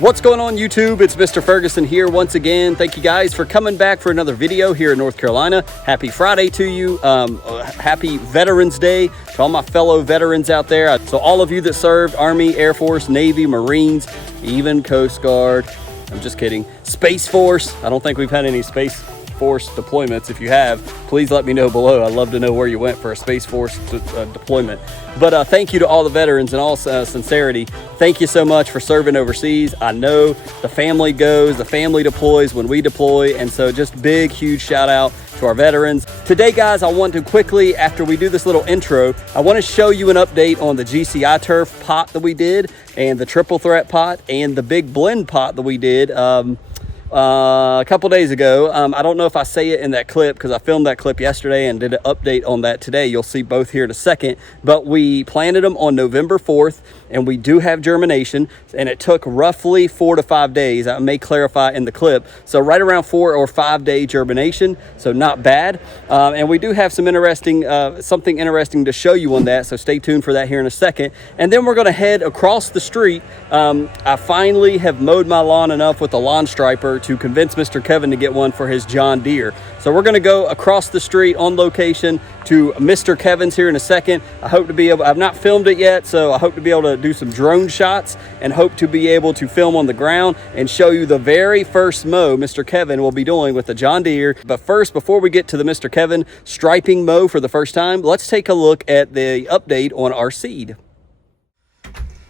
What's going on YouTube? It's Mr. Ferguson here once again. Thank you guys for coming back for another video here in North Carolina. Happy Friday to you. Happy Veterans Day to all my fellow veterans out there. So all of you that served Army, Air Force, Navy, Marines, even Coast Guard. I'm just kidding. Space Force. I don't think we've had any Space Force deployments. If you have, please let me know below. I'd love to know where you went for a Space Force deployment. But thank you to all the veterans. In all sincerity, thank you so much for serving overseas. I know the family goes, the family deploys when we deploy, and so just big, huge shout out to our veterans. Today, guys, I want to quickly, after we do this little intro, I want to show you an update on the GCI turf pot that we did, and the triple threat pot, and the big blend pot that we did a couple days ago. I don't know if I say it in that clip because I filmed that clip yesterday and did an update on that today. You'll see both here in a second, but we planted them on November 4th and we do have germination, and it took roughly 4 to 5 days. I may clarify in the clip. So right around 4 or 5 day germination. So not bad. And we do have some interesting, something interesting to show you on that. So stay tuned for that here in a second. And then we're going to head across the street. I finally have mowed my lawn enough with a lawn striper to convince Mr. Kevin to get one for his John Deere. So we're going to go across the street on location to Mr. Kevin's here in a second. I hope to be able, I've not filmed it yet, so I hope to be able to do some drone shots and hope to be able to film on the ground and show you the very first mow Mr. Kevin will be doing with the John Deere. But first, before we get to the Mr. Kevin striping mow for the first time, let's take a look at the update on our seed.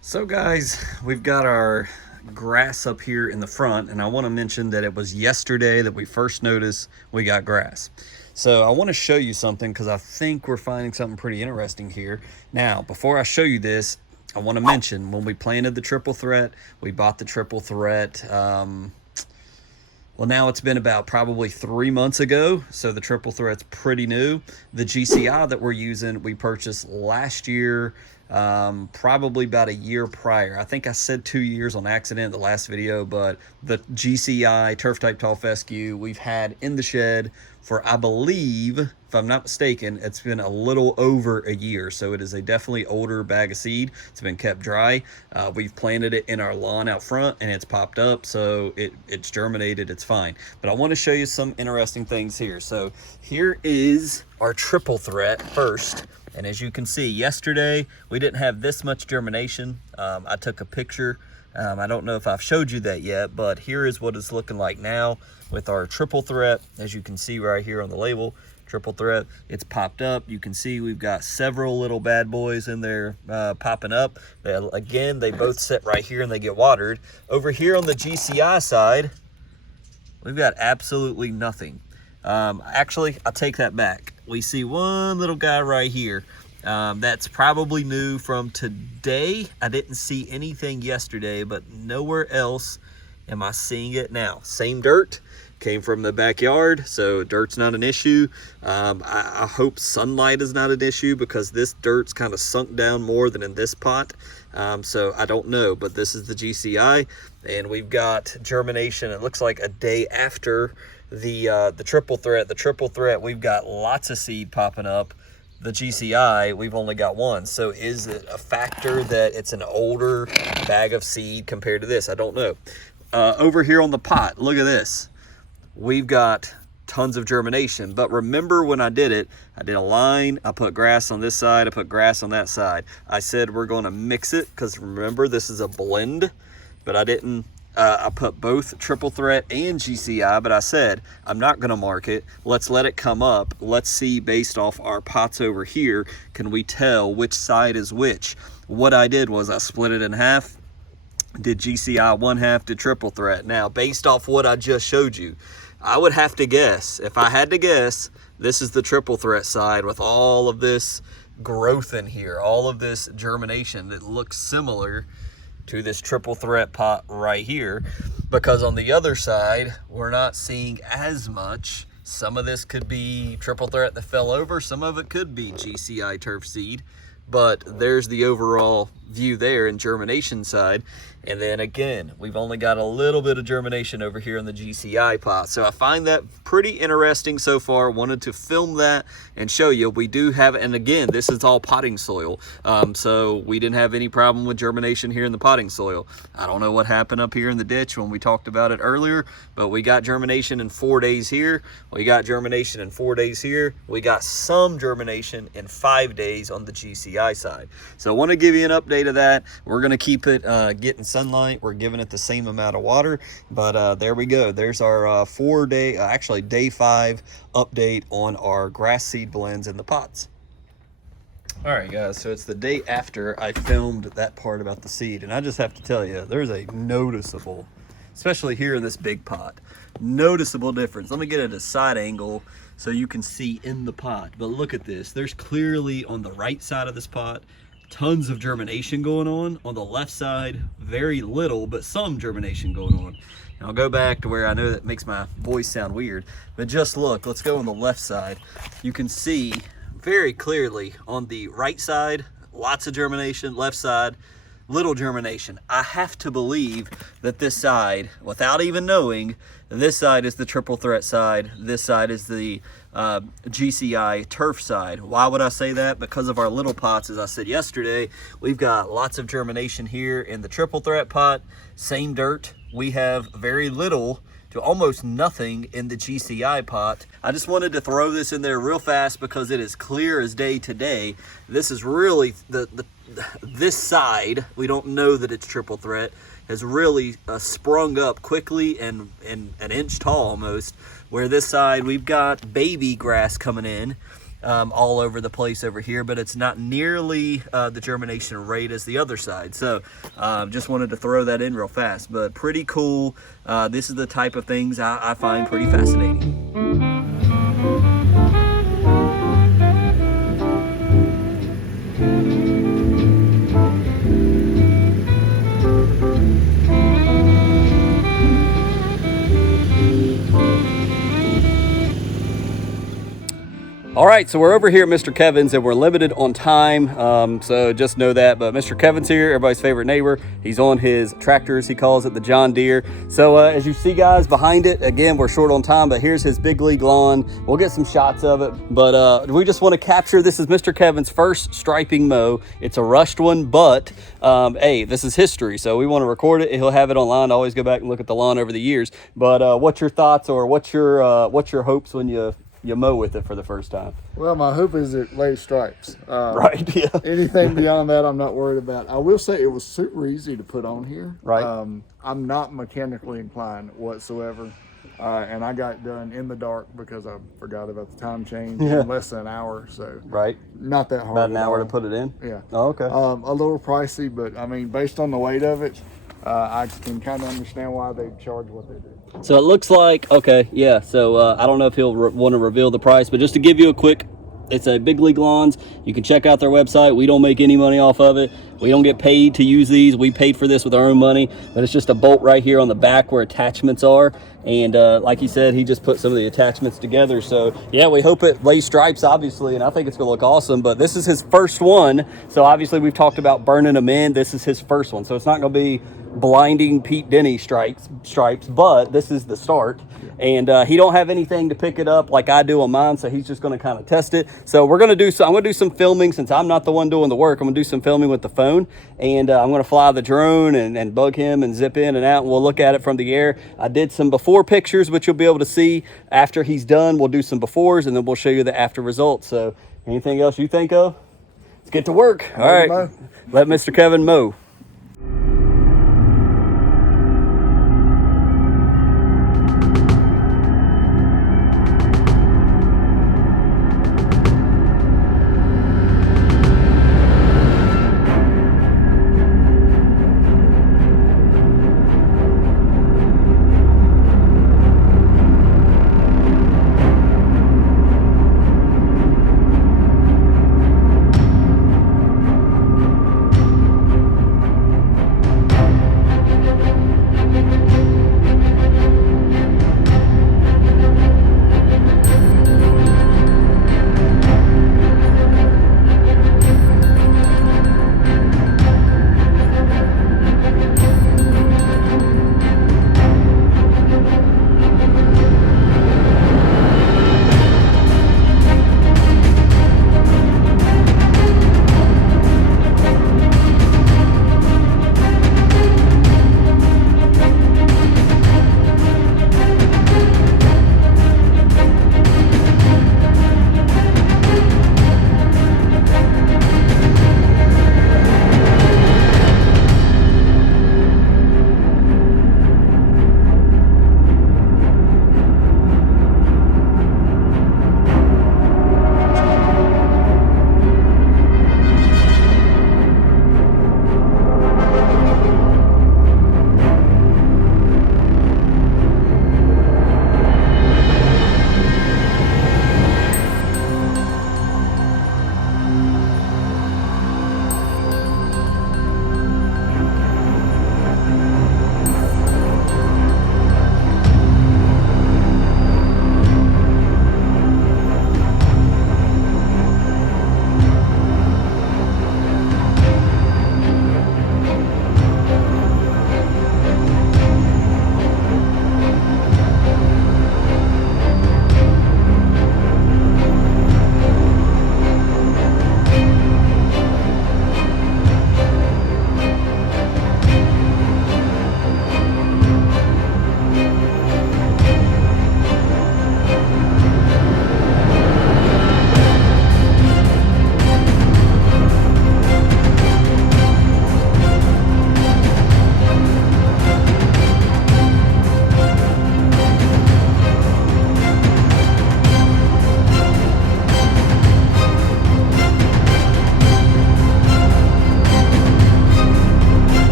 So guys, we've got our grass up here in the front, and I want to mention that it was yesterday that we first noticed we got grass. So I want to show you something because I think we're finding something pretty interesting here. Now, before I show you this, I want to mention when we planted the triple threat, we bought the triple threat, well, now it's been about probably 3 months ago, so the triple threat's pretty new. The GCI that we're using, we purchased last year, probably about a year prior. I think I said 2 years on accident in the last video, but the GCI turf type tall fescue we've had in the shed for, I believe, if I'm not mistaken, it's been a little over a year. So it is a definitely older bag of seed. It's been kept dry. We've planted it in our lawn out front and it's popped up, so it's germinated, it's fine. But I want to show you some interesting things here. So here is our triple threat first. And as you can see, yesterday we didn't have this much germination. I took a picture. I don't know if I've showed you that yet, but here is what it's looking like now with our triple threat. As you can see right here on the label, triple threat, it's popped up. You can see we've got several little bad boys in there popping up. Again, they both sit right here and they get watered. Over here on the GCI side, we've got absolutely nothing. Actually, I'll take that back. We see one little guy right here. That's probably new from today. I didn't see anything yesterday, but nowhere else am I seeing it now. Same dirt, came from the backyard, so dirt's not an issue. I hope sunlight is not an issue because this dirt's kind of sunk down more than in this pot. So I don't know, but this is the GCI, and we've got germination. It looks like a day after the triple threat. The triple threat, we've got lots of seed popping up. The GCI, we've only got one. So is it a factor that it's an older bag of seed compared to this? I don't know. Over here on the pot, look at this. We've got tons of germination, but remember when I did it, I did a line, I put grass on this side, I put grass on that side. I said we're going to mix it because remember this is a blend, but I didn't. I put both triple threat and GCI, but I said I'm not going to mark it. Let's let it come up. Let's see, based off our pots over here, can we tell which side is which? What I did was I split it in half, did GCI one half, did triple threat. Now, based off what I just showed you, I would have to guess, if I had to guess, this is the triple threat side with all of this growth in here, all of this germination that looks similar to this triple threat pot right here, because on the other side we're not seeing as much. Some of this could be triple threat that fell over, some of it could be GCI turf seed, but there's the overall view there in germination side. And then again, we've only got a little bit of germination over here in the GCI pot. So I find that pretty interesting so far. Wanted to film that and show you. We do have, and again, this is all potting soil. So we didn't have any problem with germination here in the potting soil. I don't know what happened up here in the ditch when we talked about it earlier, but we got germination in 4 days here. We got germination in 4 days here. We got some germination in 5 days on the GCI side. So I want to give you an update of that. We're going to keep it getting sunlight. We're giving it the same amount of water, but there we go. There's our 4 day, actually day 5 update on our grass seed blends in the pots. All right, guys, so it's the day after I filmed that part about the seed, and I just have to tell you, there's a noticeable, especially here in this big pot, noticeable difference. Let me get at a side angle so you can see in the pot, but look at this. There's clearly on the right side of this pot tons of germination going on. On the left side, very little, but some germination going on. And I'll go back to where I know that makes my voice sound weird, but just look, let's go on the left side. You can see very clearly on the right side, lots of germination, left side, little germination. I have to believe that this side, without even knowing, this side is the triple threat side, this side is the GCI turf side. Why would I say that? Because of our little pots, as I said yesterday, we've got lots of germination here in the triple threat pot, same dirt. We have very little to almost nothing in the GCI pot. I just wanted to throw this in there real fast because it is clear as day today. This is really this side, we don't know that it's triple threat, has really sprung up quickly and an inch tall almost, where this side we've got baby grass coming in all over the place over here, but it's not nearly the germination rate as the other side. So just wanted to throw that in real fast, but pretty cool. This is the type of things I find pretty fascinating. All right, so we're over here at Mr. Kevin's and we're limited on time, so just know that. But Mr. Kevin's here, everybody's favorite neighbor. He's on his tractors, he calls it the John Deere. So as you see, guys, behind it, again, we're short on time, but here's his big league lawn. We'll get some shots of it, but we just want to capture, this is Mr. Kevin's first striping mow. It's a rushed one, but hey, this is history, so we want to record it. He'll have it online. I always go back and look at the lawn over the years. But what's your thoughts, or what's your hopes when you mow with it for the first time? Well, my hope is it lays stripes. Right, yeah. Anything beyond that, I'm not worried about. I will say it was super easy to put on here. Right. I'm not mechanically inclined whatsoever. And I got it done in the dark because I forgot about the time change in less than an hour. So right. Not that hard. About an hour to put it in? Yeah. Oh, okay. A little pricey, but I mean, based on the weight of it, I can kind of understand why they charge what they do. So it looks like, okay, yeah, so I don't know if he'll want to reveal the price, but just to give you a quick, it's a Big League Lawns. You can check out their website. We don't make any money off of it. We don't get paid to use these. We paid for this with our own money, but it's just a bolt right here on the back where attachments are. And like he said, he just put some of the attachments together. So yeah, we hope it lays stripes, obviously, and I think it's gonna look awesome, but this is his first one. So obviously we've talked about burning them in. This is his first one. So it's not gonna be blinding Pete Denny stripes, but this is the start. And he don't have anything to pick it up like I do on mine, so he's just going to kind of test it. So we're going to do I'm going to do some filming. Since I'm not the one doing the work, I'm going to do some filming with the phone, and I'm going to fly the drone and bug him and zip in and out, and we'll look at it from the air. I did some before pictures, which you'll be able to see after he's done. We'll do some befores, and then we'll show you the after results. So anything else you think of? Let's get to work. All right, let Mr. Kevin mow.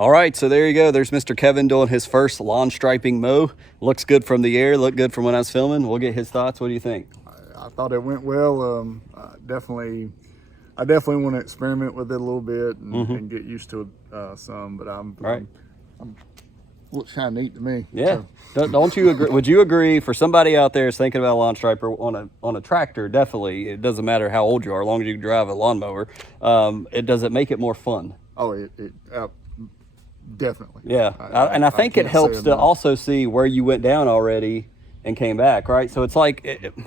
All right, so there you go. There's Mr. Kevin doing his first lawn striping mow. Looks good from the air, looked good from when I was filming. We'll get his thoughts. What do you think? I thought it went well. I definitely want to experiment with it a little bit and get used to it some. But I'm looks kind of neat to me. Yeah. So. Don't you agree? Would you agree, for somebody out there is thinking about a lawn striper on a tractor? Definitely, it doesn't matter how old you are, as long as you can drive a lawnmower. Does it make it more fun? Oh, definitely. Yeah, and I think it helps to also see where you went down already and came back, right? So it's like,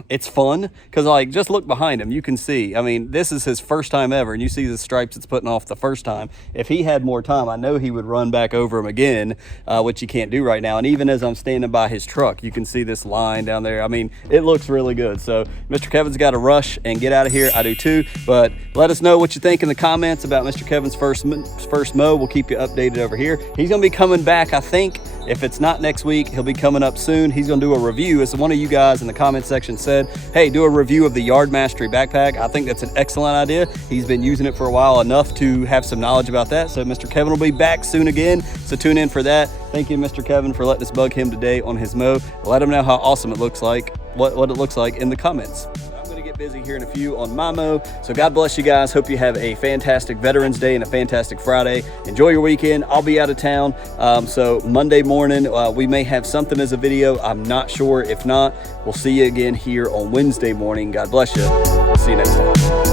it's fun, because like, just look behind him, you can see, I mean, this is his first time ever, and you see the stripes it's putting off the first time. If he had more time, I know he would run back over him again, which he can't do right now. And even as I'm standing by his truck, you can see this line down there. I mean, it looks really good. So Mr. Kevin's got to rush and get out of here. I do too, but let us know what you think in the comments about Mr. Kevin's first mow. We'll keep you updated over here. He's gonna be coming back, I think. If it's not next week, he'll be coming up soon. He's gonna do a review, as one of you guys in the comment section said, hey, do a review of the Yard Mastery backpack. I think that's an excellent idea. He's been using it for a while, enough to have some knowledge about that. So Mr. Kevin will be back soon again, so tune in for that. Thank you, Mr. Kevin, for letting us bug him today on his mow. Let him know how awesome it looks like, what it looks like in the comments. Get busy here in a few on my mow. So God bless you guys. Hope you have a fantastic Veterans Day and a fantastic Friday. Enjoy your weekend. I'll be out of town. So Monday morning, we may have something as a video. I'm not sure. If not, we'll see you again here on Wednesday morning. God bless you. See you next time.